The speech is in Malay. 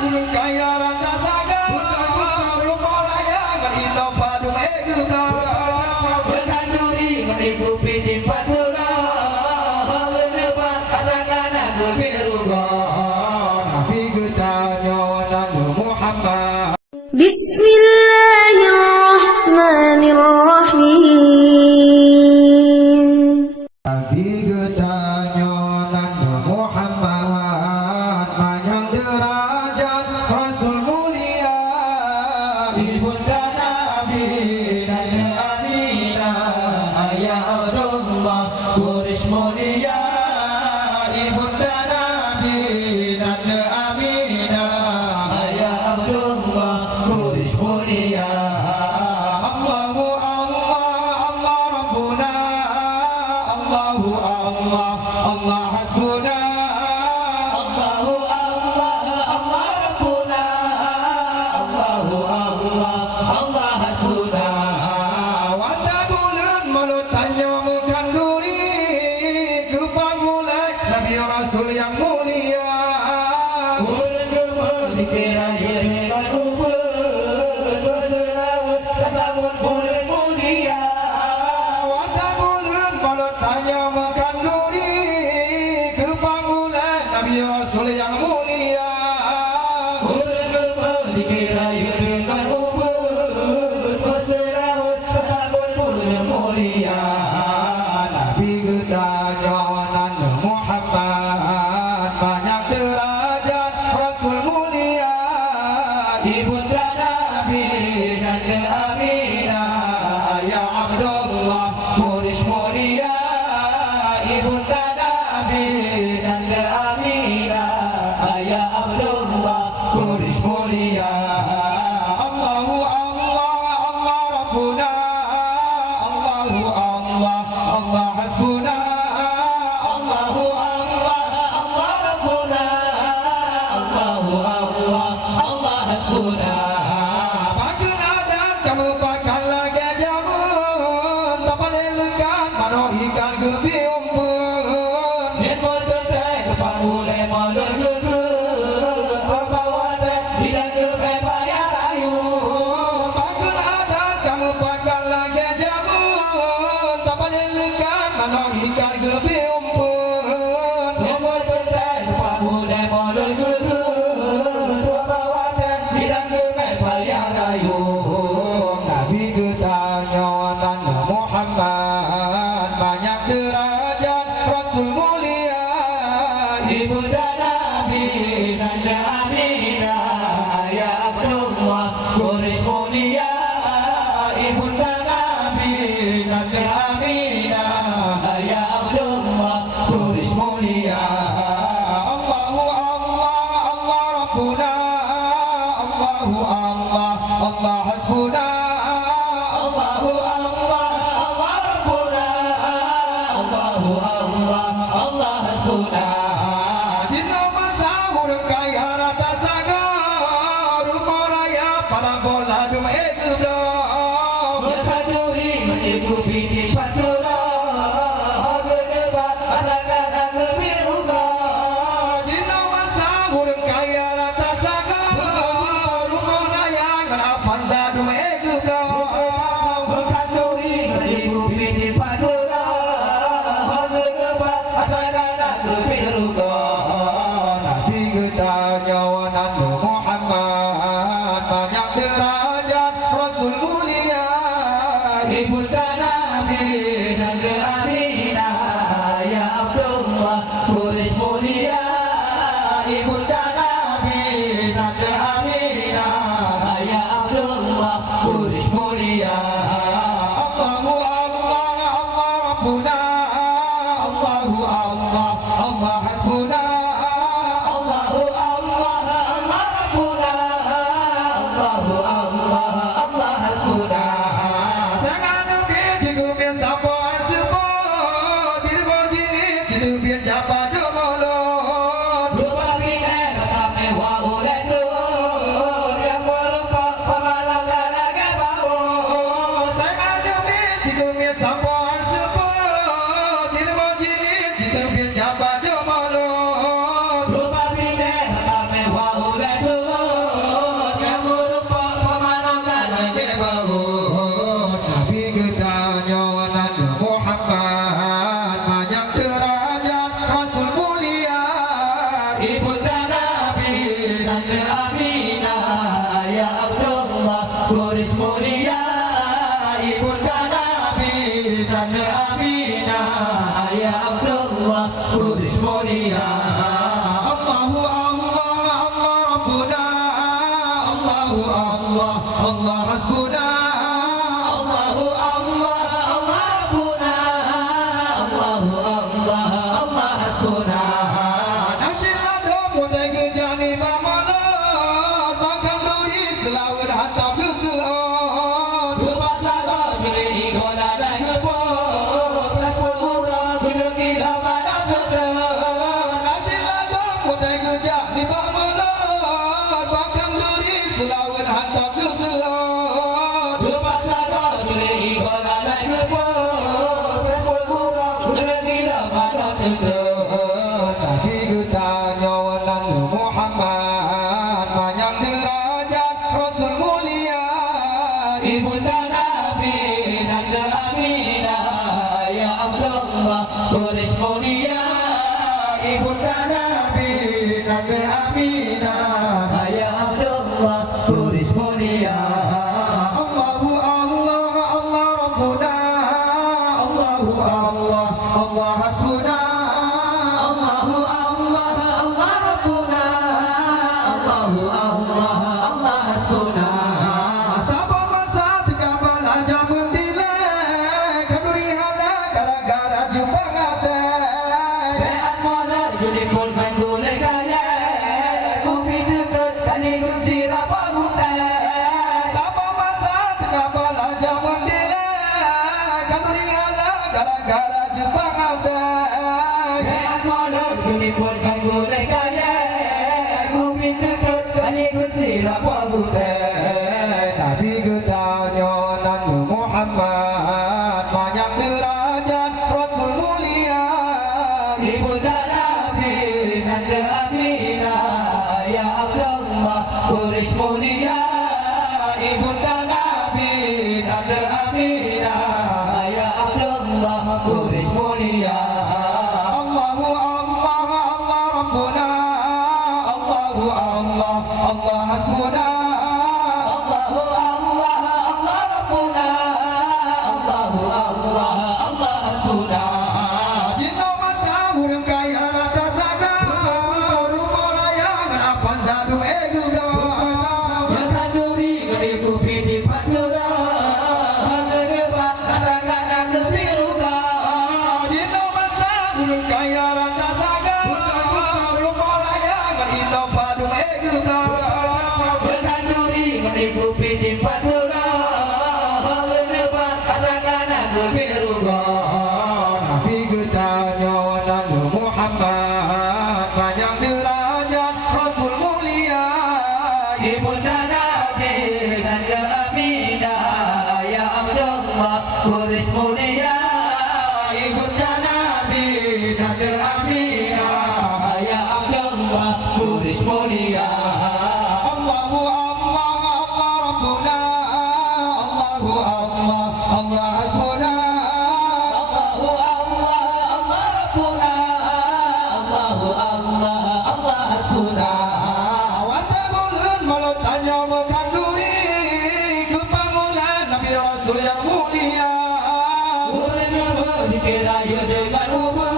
Gunung kaya rata saga Rupa raya Ngan Innova Dung Eguna Berkanduri Menipu piti padura Menebat katakan aku biruga Nabi getanya Nabi Muhammad Bismillahirrahmanirrahim. Nabi getanya Nabi Muhammad panjang derajat Rasul mulia Ibunda Nabi dan Aminah Ayah Abdullah Quraisy mulia Ibunda Nabi dan Aminah Ayah Abdullah Quraisy mulia Allahu Allah Allah Rabbuna Allahu Allah Allah hasbuna Allahu Allah Allah Rabbuna Allahu Allah Allah hasbuna Wanda bulan mulut tanya bukan duri Kepangulek Nabi Rasul yang mulia Bulan gemedikir akhir dengan ubud Berselaut tersambut bulan mulia Wanda bulan mulut tanya bukan duri Kepangulek Nabi Rasul yang mulia Bulan gemedikir akhir dengan ubud Berselaut tersambut bulan mulia Nabi getanya Nabi Muhammad banyak derajat Rasul mulia Ibunda Nabi dan Aminah Ayah Abdullah Quraisy mulia Ibunda Nabi dan Aminah Ayah Abdullah Quraisy mulia Allahu Allah Allah Rabbuna Allahu Allah Allah hasbuna Allahu Allah Allah Rabbuna Allahu Allah Allah hasbuna Pakai adat kamu pakai lagi jamun tak pandai lekat mano ikan gebi umpun Yen motor teh depan mulai molor geger Terbawa teh tidak kebayar ayu Pakai adat kamu pakai lagi jamun tak pandai lekat mano ikan gebi umpun Yen motor teh depan mulai molor geger Terbawa teh tidak kebayar ayu Nabi getanya Nabi Muhammad banyak derajat Rasul mulia Ibunda Nabi dan Aminah Ayah Abdullah Quraisy mulia Ibunda Nabi dan Aminah Ayah Abdullah Quraisy mulia Allahu Allah Allah Rabbuna Allahu Allah Allah hasbuna Allahu Allah Allah Rabbuna Allahu Allah Allah hasbuna Jinna masahur kaya rata saga Rumah raya para bola dum egubra Berkanduri mencukupi di patura Genebat anak-anak biruga Jinna masahur kaya rata saga Rumah raya ngan Avanza dum egubra Berkanduri mencukupi di patura Genebat anak-anak biruga Nabi getanya Nabi Muhammad banyak derajat Rasul mulia Ibunda Nabi dan Aminah Ya Abdullah Quraisy mulia Ibunda Nabi dan Aminah Ya Abdullah Quraisy mulia Allahu Allah Allah Rabbuna Allahu Allah Allah hasbuna Allahu Allah Allah Rabbuna Allahu Allah Allah hasbuna Sangat nabi jigu biar sapa sepo Dirbo jini jidu biar japa jomolot Dua bina kata mewah oleh telur Yang merupa pengalaman naga bawah Sangat nabi jigu biar sapa sepo Dirbo jini jidu biar japa jomolot Dua bina kata mewah oleh telur Allah hasbuna Allahu Allah Allah Rabbuna Allahu Allah Allah hasbuna Nashilah domo tega jani mamala Bahkan duri selawan hantam kesuon Berbahasa kajuli ikhona dan ngebut Rasul murah gunung gila pada kedel Nashilah domo tega jani mamala Bahkan duri selawan hantam kesuon Berbahasa kajuli ikhona dan ngebut Rasul murah gunung gila pada kedel Nabi kita nyawanan Muhammad Banyak derajat Rasul mulia Ibunda Nabi Nanda Aminah Ya Abdullah Turis mulia Ibunda Nabi Nabi Aminah Ya Abdullah Turis mulia Allahu Allah Allah Rabbuna Allahu Allah Allah hasbuna Allahu Allah Allah Rabbuna Allahu Allah Allah hasbuna Siapa masa terkabal aja mendilik Kanuri hana gara-gara jumpa ngasih Beat mola judi pun main gulai kaya Kopi dekat kali bersirap pagutai Siapa masa terkabal aja mendilik Kanuri hana gara-gara jumpa ngasih Beat mola judi pun main gulai kaya Kopi dekat kali bersirap pagutai Tapi kita nyonan Muhammad Banyak derajat Rasul mulia Ibunda Nabi Nanda Aminah Ya Abdullah Turis mulia Ibunda Nabi Nanda Aminah Ya Abdullah Turis mulia Allahu Allah Allah Rabbuna Allahu Allah Allah hasbuna Allahu Allah Allah Rabbuna Allahu Allah Allah hasbuna Cinta masa burung kaya rata saga Rumah raya menafan satu eguda Ya kanduri ngeriku piti padura Hagedebat kata-kata kebiruka Cinta masa burung kaya rata saga Rumah raya menafan satu eguda Berkanduri menipu piti padura Hagedebat kata-kata kebiruka Nabi kita nyawanan Muhammad Banyak derajat Rasul mulia Ibunda Nabi Nanda Aminah Ya Abdullah Turis mulia Ibunda Nabi Nanda Aminah Ya Abdullah Turis mulia Allahu Allah Allah Rabbuna Allahu Allah Allah hasbuna Allahu Allah Allah Rabbuna Allahu Allah Allah hasbuna Watabulun malu tanya menganduri Kepangulan Nabi Rasul yang mulia Urnya dikira ya dengan umur